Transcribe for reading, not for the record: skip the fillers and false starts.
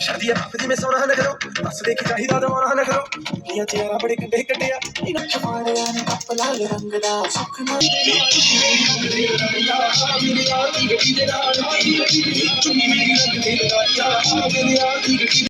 शादी आपदी में सोना न करो बस देखी चाहिदा दवाना न करो लिया चेहरा बड़े कटे कटिया इना छपाड़िया ने कप लाल रंग दा सुख ना मेरी यार की गड्डी दे नाल मेरी रंग दे नाल मेरी यार की गड्डी